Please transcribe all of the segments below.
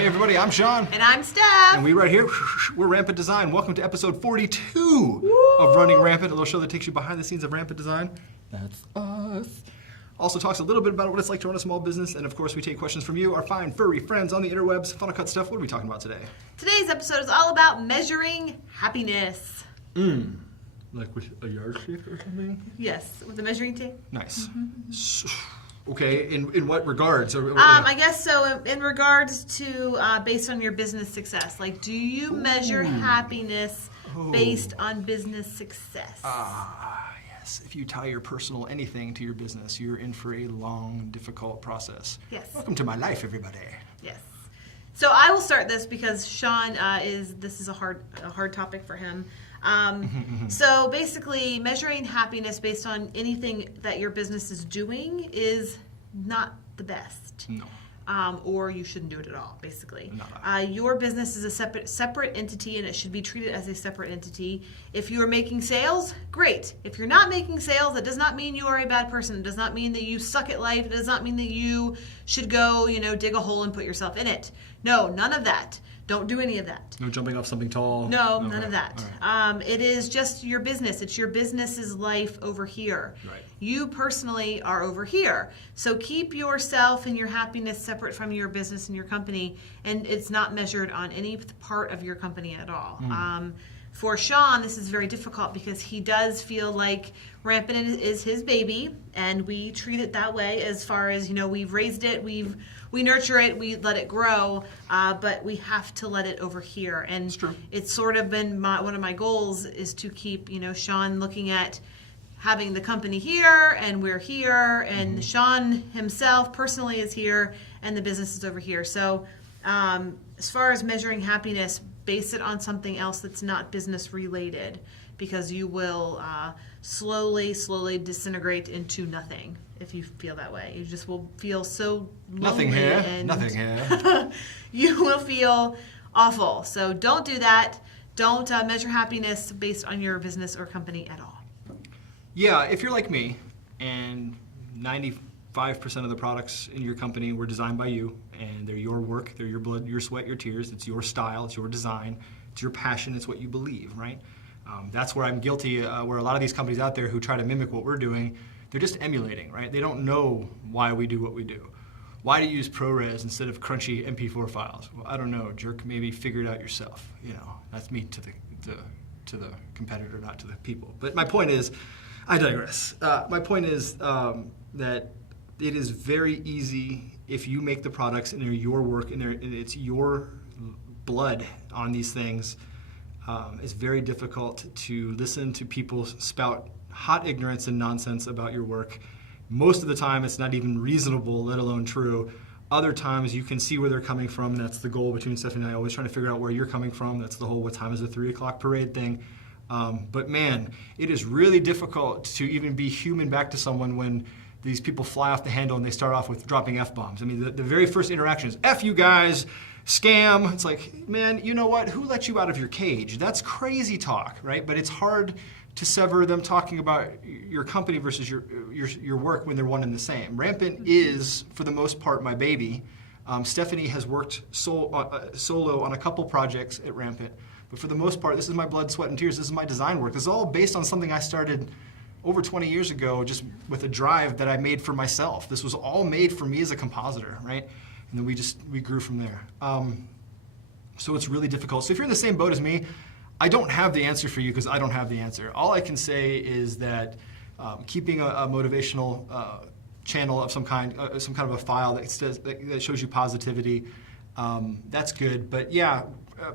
Hey everybody, I'm Sean. And I'm Steph. And we right here, we're Rampant Design. Welcome to episode 42 of Running Rampant, a little show that takes you behind the scenes of Rampant Design. That's us. Also talks a little bit about what it's like to run a small business, and of course we take questions from you, our fine furry friends on the interwebs. Funnel cut stuff. What are we talking about today? Today's episode is all about measuring happiness. Like with a yardstick or something? Yes, with the measuring tape. Nice. Okay, in what regards? I guess so. In regards to based on your business success, like, do you measure happiness based on business success? Yes. If you tie your personal anything to your business, you're in for a long, difficult process. Yes. Welcome to my life, everybody. Yes. So I will start this because Sean this is a hard topic for him. So basically, measuring happiness based on anything that your business is doing is not the best. No. Or you shouldn't do it at all, basically. No. Your business is a separate entity, and it should be treated as a separate entity. If you are making sales, great. If you're not making sales, that does not mean you are a bad person. It does not mean that you suck at life. It does not mean that you should go, dig a hole and put yourself in it. No, none of that. Don't do any of that. No jumping off something tall. No, none of that. Right. It is just your business. It's your business's life over here. Right. You personally are over here. So keep yourself and your happiness separate from your business and your company, and it's not measured on any part of your company at all. For Sean, this is very difficult because he does feel like Rampant is his baby, and we treat it that way as far as, we've raised it, we nurture it, we let it grow, but we have to let it over here. And it's sort of been one of my goals is to keep, Sean looking at having the company here, and we're here, and Sean himself personally is here, and the business is over here. So as far as measuring happiness, base it on something else that's not business related, because you will slowly disintegrate into nothing if you feel that way. You just will feel so lonely. Nothing here. You will feel awful. So don't do that. Don't measure happiness based on your business or company at all. Yeah, if you're like me, and 95% of the products in your company were designed by you, and they're your work, they're your blood, your sweat, your tears, it's your style, it's your design, it's your passion, it's what you believe, right? That's where I'm guilty, where a lot of these companies out there who try to mimic what we're doing, they're just emulating, right? They don't know why we do what we do. Why do you use ProRes instead of crunchy MP4 files? Well, I don't know, jerk, maybe figure it out yourself. That's me to the competitor, not to the people. But my point is, I digress. My point is that it is very easy if you make the products and they're your work and it's your blood on these things. It's very difficult to listen to people spout hot ignorance and nonsense about your work. Most of the time it's not even reasonable, let alone true. Other times you can see where they're coming from, and that's the goal between Stephanie and I, always trying to figure out where you're coming from. That's the whole what time is the 3 o'clock parade thing. But man, it is really difficult to even be human back to someone when these people fly off the handle and they start off with dropping F-bombs. I mean, the very first interaction is, F you guys, scam. It's like, man, you know what? Who let you out of your cage? That's crazy talk, right? But it's hard to sever them talking about your company versus your work when they're one and the same. Rampant is, for the most part, my baby. Stephanie has worked solo on a couple projects at Rampant. But for the most part, this is my blood, sweat, and tears. This is my design work. This is all based on something I started over 20 years ago, just with a drive that I made for myself. This was all made for me as a compositor, right? And then we grew from there. So it's really difficult. So if you're in the same boat as me, I don't have the answer for you because I don't have the answer. All I can say is that keeping a motivational channel of some kind of a file that shows you positivity, that's good. But yeah,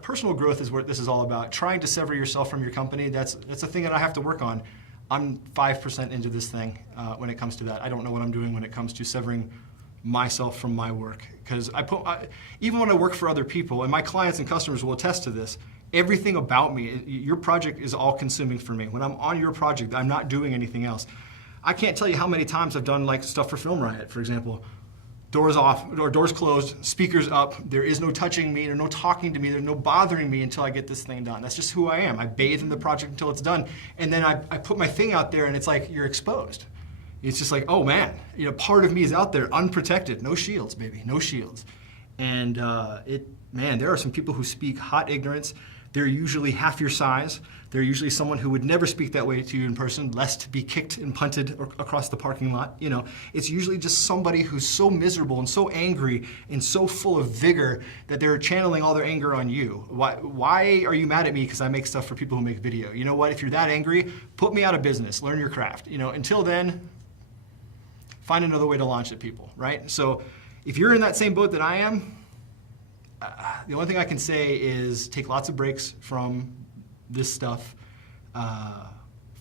personal growth is what this is all about. Trying to sever yourself from your company, that's a thing that I have to work on. I'm 5% into this thing when it comes to that. I don't know what I'm doing when it comes to severing myself from my work. Because even when I work for other people, and my clients and customers will attest to this, everything about me, your project is all consuming for me. When I'm on your project, I'm not doing anything else. I can't tell you how many times I've done like stuff for Film Riot, for example. Doors off, or doors closed, speakers up. There is no touching me, there's no talking to me, there's no bothering me until I get this thing done. That's just who I am. I bathe in the project until it's done, and then I put my thing out there, and it's like you're exposed. It's just like, oh man, part of me is out there unprotected, no shields, baby, no shields. And there are some people who speak hot ignorance. They're usually half your size. They're usually someone who would never speak that way to you in person, lest be kicked and punted across the parking lot. It's usually just somebody who's so miserable and so angry and so full of vigor that they're channeling all their anger on you. Why are you mad at me because I make stuff for people who make video? You know what? If you're that angry, put me out of business. Learn your craft. Until then, find another way to launch at people, right? So if you're in that same boat that I am, the only thing I can say is take lots of breaks from this stuff.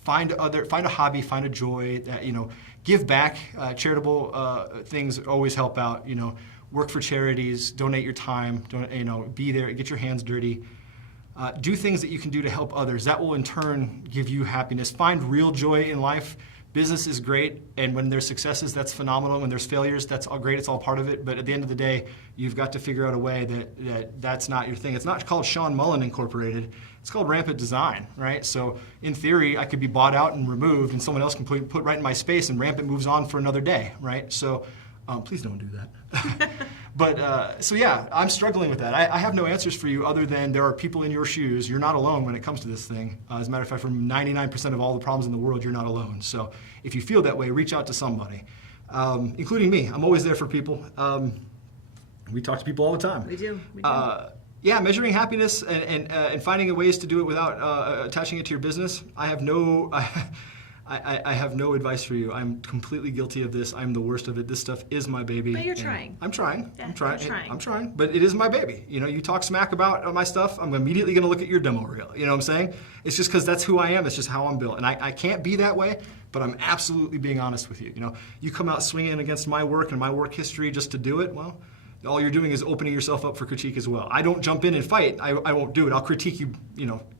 Find a hobby, find a joy that, give back. Charitable things always help out. Work for charities, donate your time, be there, get your hands dirty. Do things that you can do to help others. That will in turn give you happiness. Find real joy in life. Business is great, and when there's successes, that's phenomenal. When there's failures, that's all great. It's all part of it. But at the end of the day, you've got to figure out a way that's not your thing. It's not called Sean Mullen Incorporated. It's called Rampant Design, right? So in theory, I could be bought out and removed, and someone else can put right in my space, and Rampant moves on for another day, right? So please don't do that. But so yeah, I'm struggling with that. I have no answers for you other than there are people in your shoes. You're not alone when it comes to this thing. As a matter of fact, from 99% of all the problems in the world, you're not alone. So if you feel that way, reach out to somebody, including me. I'm always there for people. We talk to people all the time. We do. Yeah, measuring happiness and finding ways to do it without attaching it to your business. I have no advice for you. I'm completely guilty of this. I'm the worst of it. This stuff is my baby. But you're trying. I'm trying. Yeah, I'm trying. you're trying. I'm trying. But it is my baby. You talk smack about my stuff, I'm immediately going to look at your demo reel. You know what I'm saying? It's just because that's who I am. It's just how I'm built. And I can't be that way, but I'm absolutely being honest with you. You come out swinging against my work and my work history just to do it, well, all you're doing is opening yourself up for critique as well. I don't jump in and fight. I won't do it. I'll critique you,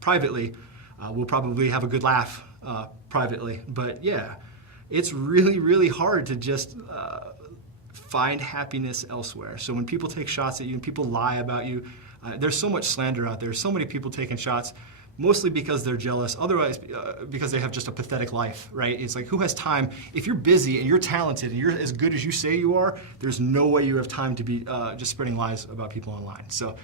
privately. We'll probably have a good laugh privately. But yeah, it's really, really hard to just find happiness elsewhere. So when people take shots at you and people lie about you, there's so much slander out there. So many people taking shots, mostly because they're jealous, otherwise because they have just a pathetic life, right? It's like, who has time? If you're busy and you're talented and you're as good as you say you are, there's no way you have time to be just spreading lies about people online. So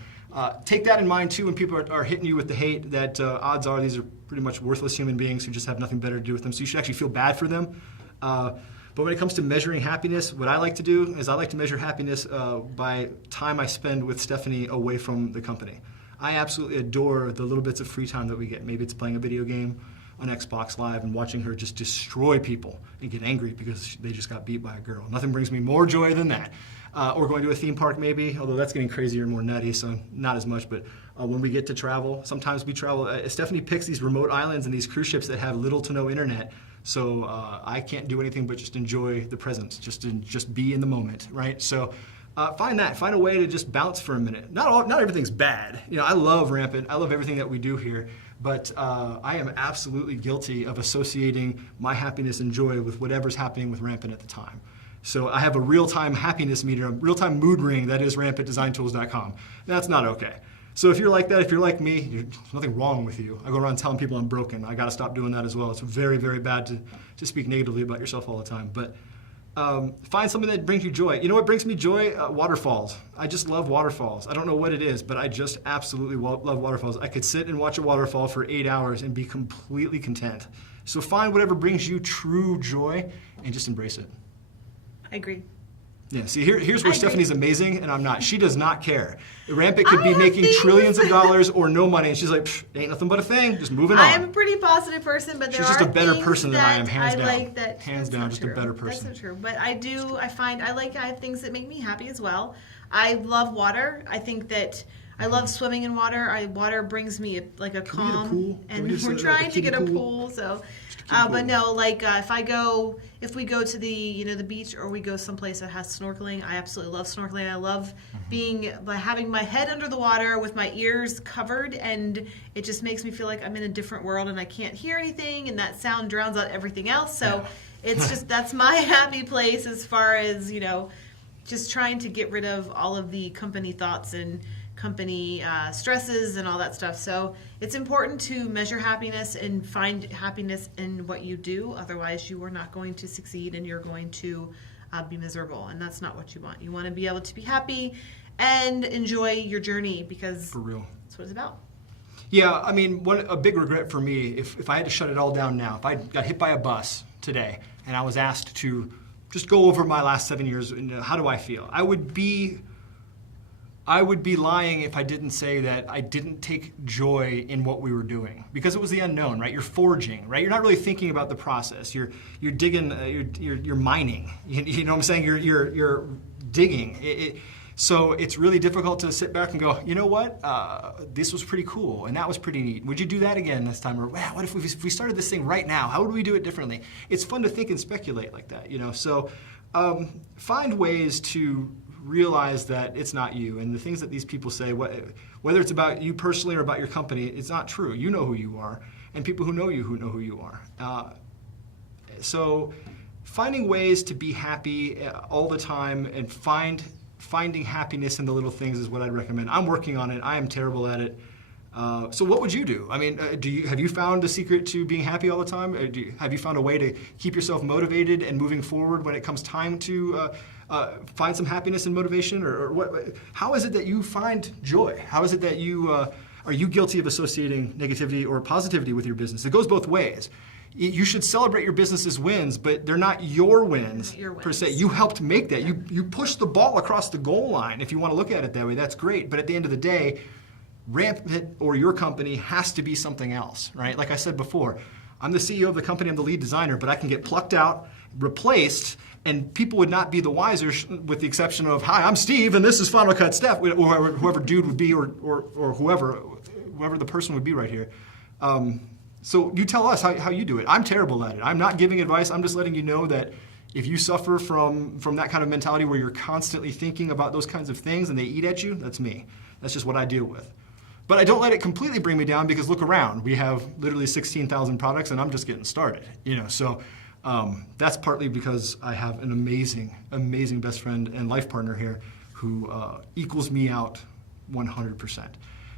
take that in mind too when people are hitting you with the hate, that odds are these are pretty much worthless human beings who just have nothing better to do with them. So you should actually feel bad for them. But when it comes to measuring happiness, what I like to do is I like to measure happiness by time I spend with Stephanie away from the company. I absolutely adore the little bits of free time that we get. Maybe it's playing a video game on Xbox Live and watching her just destroy people and get angry because they just got beat by a girl. Nothing brings me more joy than that. Or going to a theme park maybe, although that's getting crazier and more nutty, so not as much. But when we get to travel, sometimes we travel. Stephanie picks these remote islands and these cruise ships that have little to no internet. So I can't do anything but just enjoy the present, just be in the moment, right? So find a way to just bounce for a minute. Not everything's bad. I love Rampant. I love everything that we do here. But I am absolutely guilty of associating my happiness and joy with whatever's happening with Rampant at the time. So I have a real-time happiness meter, a real-time mood ring that is rampantdesigntools.com. That's not okay. So if you're like that, if you're like me, there's nothing wrong with you. I go around telling people I'm broken. I got to stop doing that as well. It's very, very bad to speak negatively about yourself all the time. But find something that brings you joy. You know what brings me joy? Waterfalls. I just love waterfalls. I don't know what it is, but I just absolutely love waterfalls. I could sit and watch a waterfall for 8 hours and be completely content. So find whatever brings you true joy and just embrace it. I agree. Yeah, see, here's where Stephanie's amazing, and I'm not. She does not care. Rampant could be making trillions of dollars or no money, and she's like, ain't nothing but a thing, just moving on. I am a pretty positive person, but there are She's just a better person than I am, hands down. Like that. Hands down, just a better person. That's so true. But I have things that make me happy as well. I love water. I think that I love swimming in water. Water brings me like a calm. Can we get a pool? And we're trying to get a pool, so. But no, like if we go to the beach or we go someplace that has snorkeling, I absolutely love snorkeling. I love having my head under the water with my ears covered, and it just makes me feel like I'm in a different world and I can't hear anything, and that sound drowns out everything else. So it's just, that's my happy place as far as, just trying to get rid of all of the company thoughts and company stresses and all that stuff. So it's important to measure happiness and find happiness in what you do. Otherwise, you are not going to succeed and you're going to be miserable. And that's not what you want. You want to be able to be happy and enjoy your journey, because For real. that's what it's about. Yeah, I mean, a big regret for me, if I had to shut it all down now, if I got hit by a bus today and I was asked to just go over my last 7 years, and how do I feel? I would be lying if I didn't say that I didn't take joy in what we were doing, because it was the unknown, right? You're forging, right? You're not really thinking about the process. You're digging, you're mining. You know what I'm saying? You're digging. So it's really difficult to sit back and go, you know what? This was pretty cool, and that was pretty neat. Would you do that again this time? Or, wow, what if we started this thing right now? How would we do it differently? It's fun to think and speculate like that, you know? So find ways to realize that it's not you, and the things that these people say, whether it's about you personally or about your company, it's not true. You know who you are, and people who know who you are. So finding ways to be happy all the time and finding happiness in the little things is what I'd recommend. I'm working on it. I am terrible at it. So what would you do? I mean, have you found a secret to being happy all the time? Have you found a way to keep yourself motivated and moving forward when it comes time to find some happiness and motivation? Or what? How is it that you find joy? How is it that you are you guilty of associating negativity or positivity with your business? It goes both ways. You should celebrate your business's wins, but they're not your wins, per se. You helped make that. You pushed the ball across the goal line. If you want to look at it that way, that's great. But at the end of the day, Rampant or your company has to be something else, right? Like I said before, I'm the CEO of the company, I'm the lead designer, but I can get plucked out, replaced, and people would not be the wiser, with the exception of, hi, I'm Steve, and this is Final Cut Steph, or whoever dude would be, or whoever the person would be right here. So you tell us how you do it. I'm terrible at it. I'm not giving advice. I'm just letting you know that if you suffer from that kind of mentality where you're constantly thinking about those kinds of things and they eat at you, that's me. That's just what I deal with. But I don't let it completely bring me down, because look around. We have literally 16,000 products and I'm just getting started. You know, so that's partly because I have an amazing, amazing best friend and life partner here who equals me out 100%.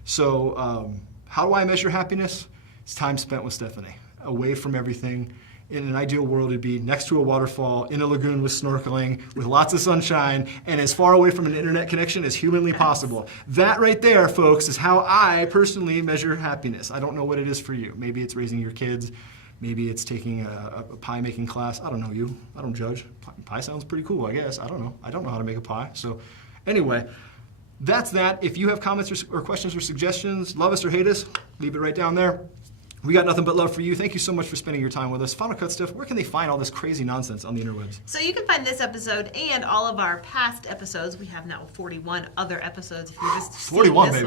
So how do I measure happiness? It's time spent with Stephanie, away from everything. In an ideal world, it'd be next to a waterfall, in a lagoon with snorkeling, with lots of sunshine, and as far away from an internet connection as humanly possible. That right there, folks, is how I personally measure happiness. I don't know what it is for you. Maybe it's raising your kids. Maybe it's taking a pie-making class. I don't know you. I don't judge. Pie sounds pretty cool, I guess. I don't know. I don't know how to make a pie. So anyway, that's that. If you have comments or questions or suggestions, love us or hate us, leave it right down there. We got nothing but love for you. Thank you so much for spending your time with us. Final Cut Stuff, where can they find all this crazy nonsense on the interwebs? So you can find this episode and all of our past episodes. We have now 41 other episodes if you're just seeing this baby.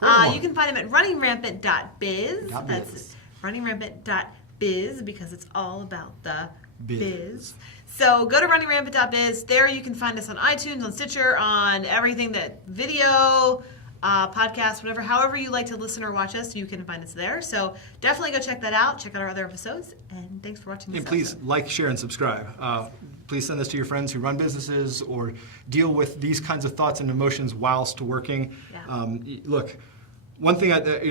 one. You can find them at runningrampant.biz. That's runningrampant.biz, because it's all about the biz. So go to runningrampant.biz. There you can find us on iTunes, on Stitcher, on everything that video, podcast, whatever, however you like to listen or watch us, you can find us there. So definitely go check that out. Check out our other episodes. And thanks for watching this And please episode. like, share, and subscribe. Please send this to your friends who run businesses or deal with these kinds of thoughts and emotions whilst working. Yeah. Look, one thing,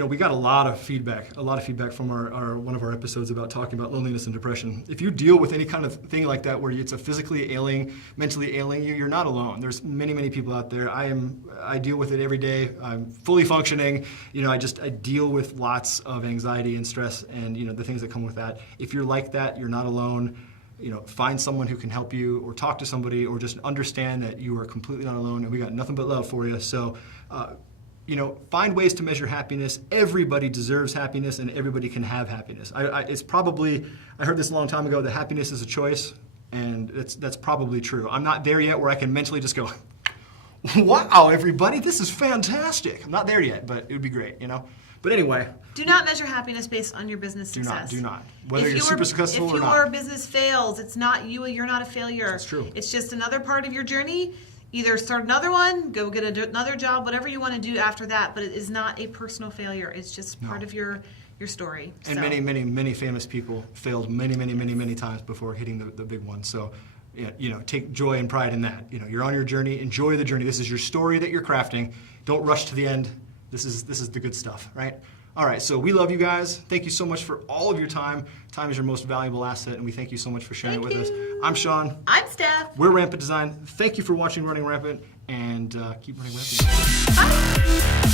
we got a lot of feedback from our one of our episodes about talking about loneliness and depression. If you deal with any kind of thing like that where it's a physically ailing, mentally ailing you, you're not alone. There's many, many people out there. I deal with it every day. I'm fully functioning. I deal with lots of anxiety and stress and, the things that come with that. If you're like that, you're not alone. Find someone who can help you, or talk to somebody, or just understand that you are completely not alone, and we got nothing but love for you. So, find ways to measure happiness. Everybody deserves happiness, and everybody can have happiness. I heard this a long time ago, that happiness is a choice, and that's probably true. I'm not there yet where I can mentally just go, wow, everybody, this is fantastic. I'm not there yet, but it would be great, But anyway. Do not measure happiness based on your business success. Do not. Whether you're super successful or not. If your business fails, it's not you, you're not a failure. That's true. It's just another part of your journey. Either start another one, go get another job, whatever you want to do after that, but it is not a personal failure. It's just part of your story. And many, many, many famous people failed many, many, many, many times before hitting the big one. So, take joy and pride in that. You're on your journey. Enjoy the journey. This is your story that you're crafting. Don't rush to the end. This is the good stuff, right? All right, so we love you guys. Thank you so much for all of your time. Time is your most valuable asset, and we thank you so much for sharing it with us. I'm Sean. I'm Steph. We're Rampant Design. Thank you for watching Running Rampant, and keep running rampant. Bye.